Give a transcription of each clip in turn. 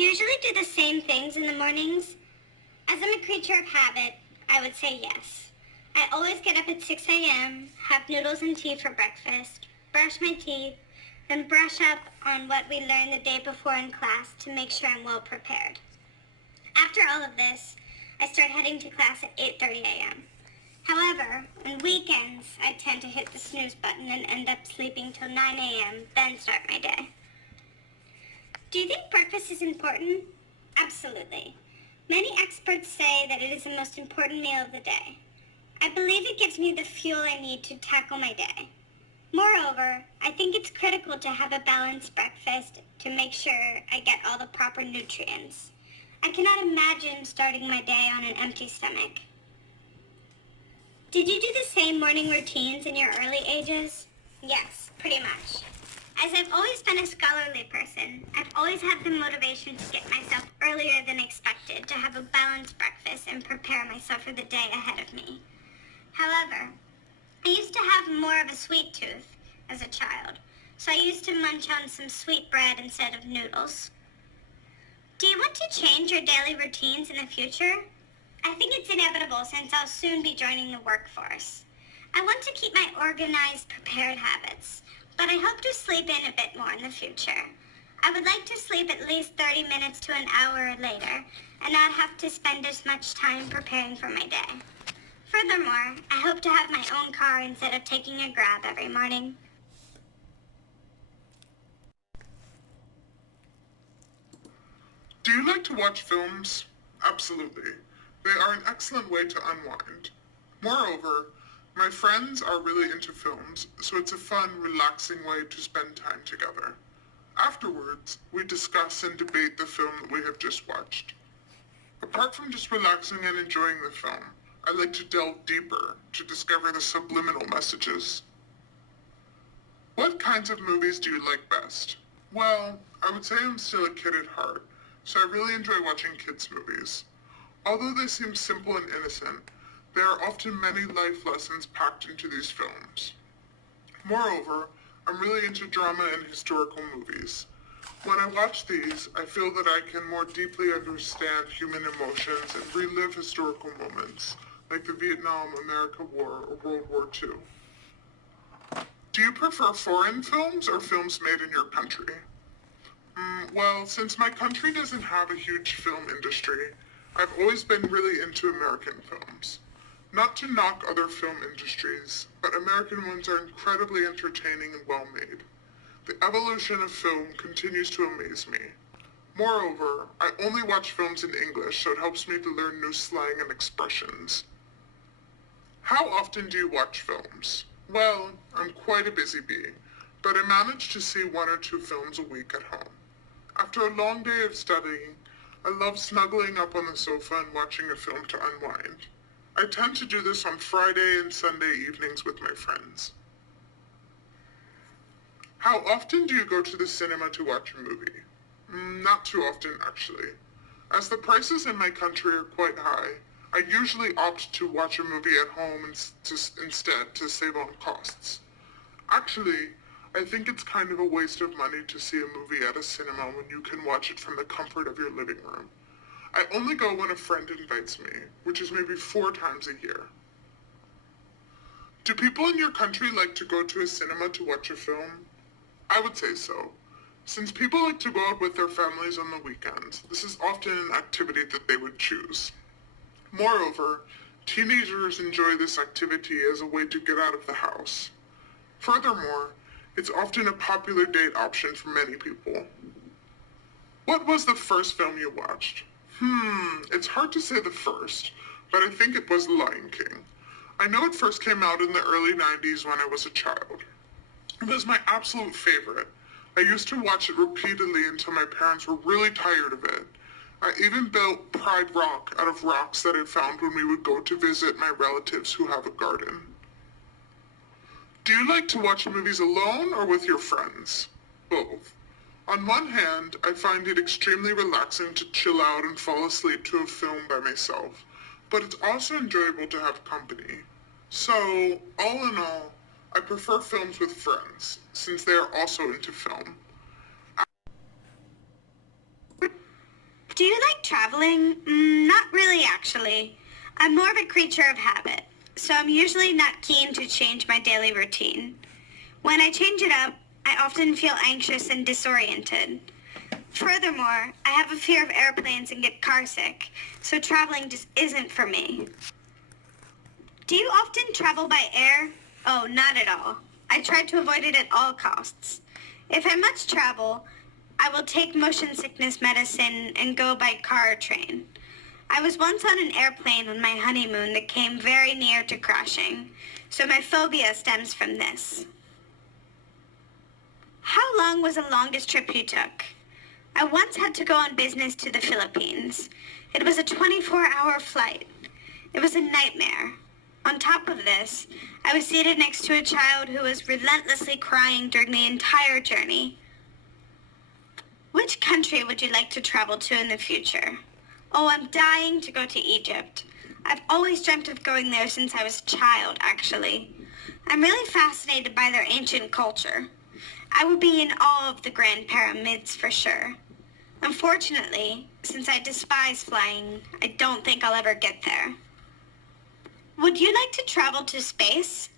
usually do the same things in the mornings? As I'm a creature of habit, I would say yes. I always get up at 6 a.m., have noodles and tea for breakfast, brush my teeth, then brush up on what we learned the day before in class to make sure I'm well prepared. After all of this, I start heading to class at 8:30 a.m. However, on weekends, I tend to hit the snooze button and end up sleeping till 9 a.m., then start my day. Do you think breakfast is important? Absolutely. Many experts say that it is the most important meal of the day. I believe it gives me the fuel I need to tackle my day. Moreover, I think it's critical to have a balanced breakfast to make sure I get all the proper nutrients. I cannot imagine starting my day on an empty stomach. Did you do the same morning routines in your early ages? Yes, pretty much. As I've always been a scholarly person, I've always had the motivation to get myself earlier than expected to have a balanced breakfast and prepare myself for the day ahead of me. However, I used to have more of a sweet tooth as a child, so I used to munch on some sweet bread instead of noodles. Do you want to change your daily routines in the future? I think it's inevitable since I'll soon be joining the workforce. I want to keep my organized, prepared habits, but I hope to sleep in a bit more in the future. I would like to sleep at least 30 minutes to an hour later and not have to spend as much time preparing for my day. Furthermore, I hope to have my own car instead of taking a Grab every morning. Do you like to watch films? Absolutely. They are an excellent way to unwind. Moreover, my friends are really into films, so it's a fun, relaxing way to spend time together. Afterwards, we discuss and debate the film that we have just watched. Apart from just relaxing and enjoying the film, I like to delve deeper to discover the subliminal messages. What kinds of movies do you like best? Well, I would say I'm still a kid at heart, so I really enjoy watching kids' movies. Although they seem simple and innocent, there are often many life lessons packed into these films. Moreover, I'm really into drama and historical movies. When I watch these, I feel that I can more deeply understand human emotions and relive historical moments, like the Vietnam-America War or World War II. Do you prefer foreign films or films made in your country? Well, since my country doesn't have a huge film industry, I've always been really into American films. Not to knock other film industries, but American ones are incredibly entertaining and well made. The evolution of film continues to amaze me. Moreover, I only watch films in English, so it helps me to learn new slang and expressions. How often do you watch films? Well, I'm quite a busy bee, but I manage to see 1 or 2 films a week at home. After a long day of studying, I love snuggling up on the sofa and watching a film to unwind. I tend to do this on Friday and Sunday evenings with my friends. How often do you go to the cinema to watch a movie? Not too often, actually. As the prices in my country are quite high, I usually opt to watch a movie at home instead to save on costs. Actually, I think it's kind of a waste of money to see a movie at a cinema when you can watch it from the comfort of your living room. I only go when a friend invites me, which is maybe 4 times a year. Do people in your country like to go to a cinema to watch a film? I would say so. Since people like to go out with their families on the weekends, this is often an activity that they would choose. Moreover, teenagers enjoy this activity as a way to get out of the house. Furthermore, it's often a popular date option for many people. What was the first film you watched? It's hard to say the first, but I think it was The Lion King. I know it first came out in the early 90s when I was a child. It was my absolute favorite. I used to watch it repeatedly until my parents were really tired of it. I even built Pride Rock out of rocks that I found when we would go to visit my relatives who have a garden. Do you like to watch movies alone or with your friends? Both. On one hand, I find it extremely relaxing to chill out and fall asleep to a film by myself, but it's also enjoyable to have company. So, all in all, I prefer films with friends, since they are also into film. Do you like traveling? Not really, actually. I'm more of a creature of habit, so I'm usually not keen to change my daily routine. When I change it up, I often feel anxious and disoriented. Furthermore, I have a fear of airplanes and get carsick, so traveling just isn't for me. Do you often travel by air? Oh, not at all. I try to avoid it at all costs. If I must travel, I will take motion sickness medicine and go by car or train. I was once on an airplane on my honeymoon that came very near to crashing, so my phobia stems from this. How long was the longest trip you took? I once had to go on business to the Philippines. It was a 24-hour flight. It was a nightmare. On top of this, I was seated next to a child who was relentlessly crying during the entire journey. Which country would you like to travel to in the future? Oh, I'm dying to go to Egypt. I've always dreamt of going there since I was a child, actually. I'm really fascinated by their ancient culture. I would be in awe of the Grand Pyramids for sure. Unfortunately, since I despise flying, I don't think I'll ever get there. Would you like to travel to space?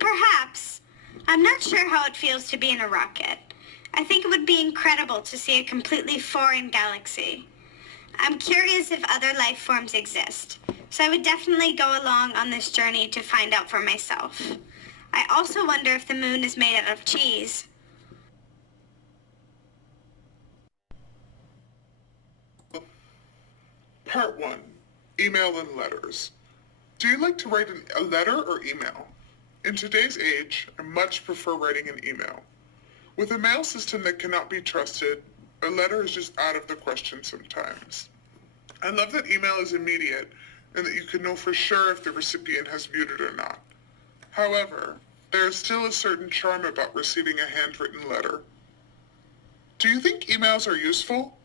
Perhaps. I'm not sure how it feels to be in a rocket. I think it would be incredible to see a completely foreign galaxy. I'm curious if other life forms exist, so I would definitely go along on this journey to find out for myself. I also wonder if the moon is made out of cheese. Part 1. Email and letters. Do you like to write a letter or email? In today's age, I much prefer writing an email. With a mail system that cannot be trusted, a letter is just out of the question sometimes. I love that email is immediate and that you can know for sure if the recipient has viewed it or not. However, there is still a certain charm about receiving a handwritten letter. Do you think emails are useful?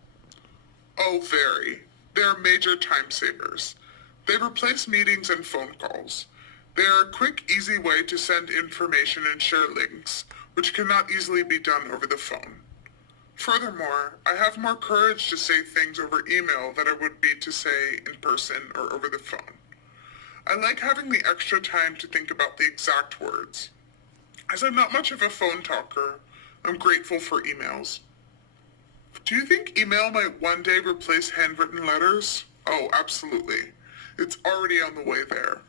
Oh, very. They are major time savers. They replace meetings and phone calls. They are a quick, easy way to send information and share links, which cannot easily be done over the phone. Furthermore, I have more courage to say things over email than I would be to say in person or over the phone. I like having the extra time to think about the exact words. As I'm not much of a phone talker, I'm grateful for emails. Do you think email might one day replace handwritten letters? Oh, absolutely. It's already on the way there.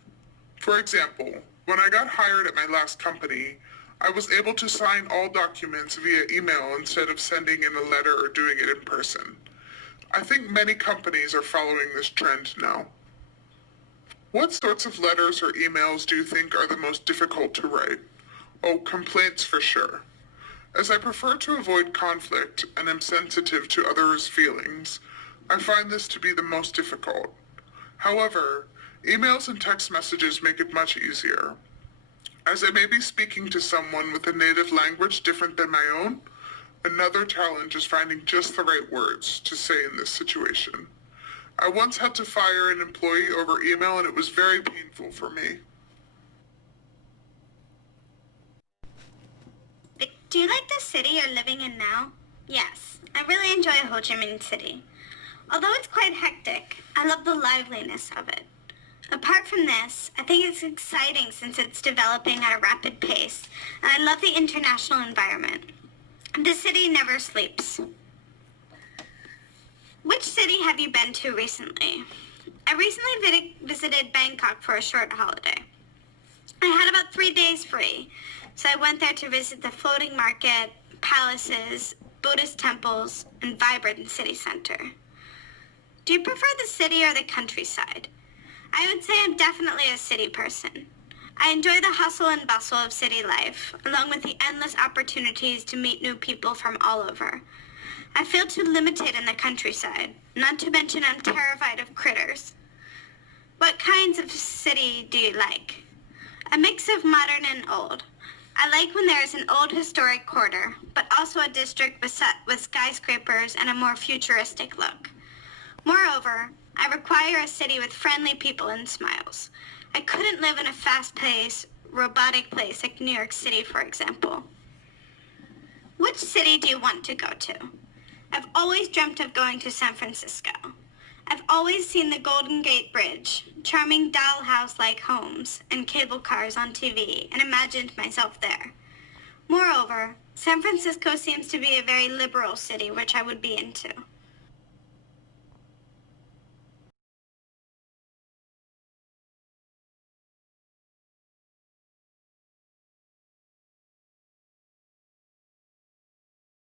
For example, when I got hired at my last company, I was able to sign all documents via email instead of sending in a letter or doing it in person. I think many companies are following this trend now. What sorts of letters or emails do you think are the most difficult to write? Oh, complaints for sure. As I prefer to avoid conflict and am sensitive to others' feelings, I find this to be the most difficult. However, emails and text messages make it much easier. As I may be speaking to someone with a native language different than my own, another challenge is finding just the right words to say in this situation. I once had to fire an employee over email and it was very painful for me. Do you like the city you're living in now? Yes, I really enjoy Ho Chi Minh City. Although it's quite hectic, I love the liveliness of it. Apart from this, I think it's exciting since it's developing at a rapid pace, and I love the international environment. The city never sleeps. Which city have you been to recently? I recently visited Bangkok for a short holiday. I had about 3 days free, so I went there to visit the floating market, palaces, Buddhist temples, and vibrant city center. Do you prefer the city or the countryside? I would say I'm definitely a city person. I enjoy the hustle and bustle of city life, along with the endless opportunities to meet new people from all over. I feel too limited in the countryside, not to mention I'm terrified of critters. What kinds of city do you like? A mix of modern and old. I like when there is an old historic quarter, but also a district with skyscrapers and a more futuristic look. Moreover, I require a city with friendly people and smiles. I couldn't live in a fast-paced, robotic place like New York City, for example. Which city do you want to go to? I've always dreamt of going to San Francisco. I've always seen the Golden Gate Bridge, charming dollhouse-like homes, and cable cars on TV, and imagined myself there. Moreover, San Francisco seems to be a very liberal city, which I would be into.